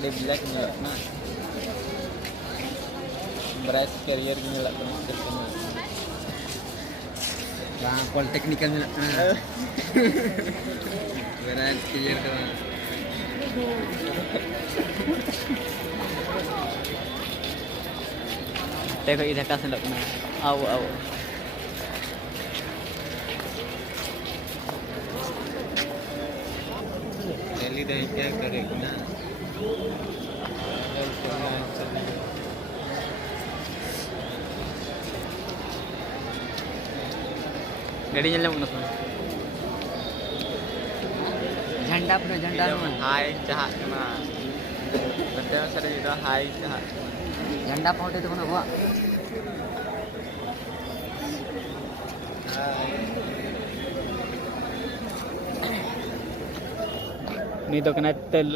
ada black nyelak na beras carrier nyelak na sepertinya Bang politeknik kan beras clear doang. tengok ini kas nak na aw Delhi dah क्या करेगा ना गाड़ी nyala mana tuh झंडा अपना झंडा hai jahat na betul saya juga hai jahat झंडा पहुंचे तो कौन हुआ ni to kena tel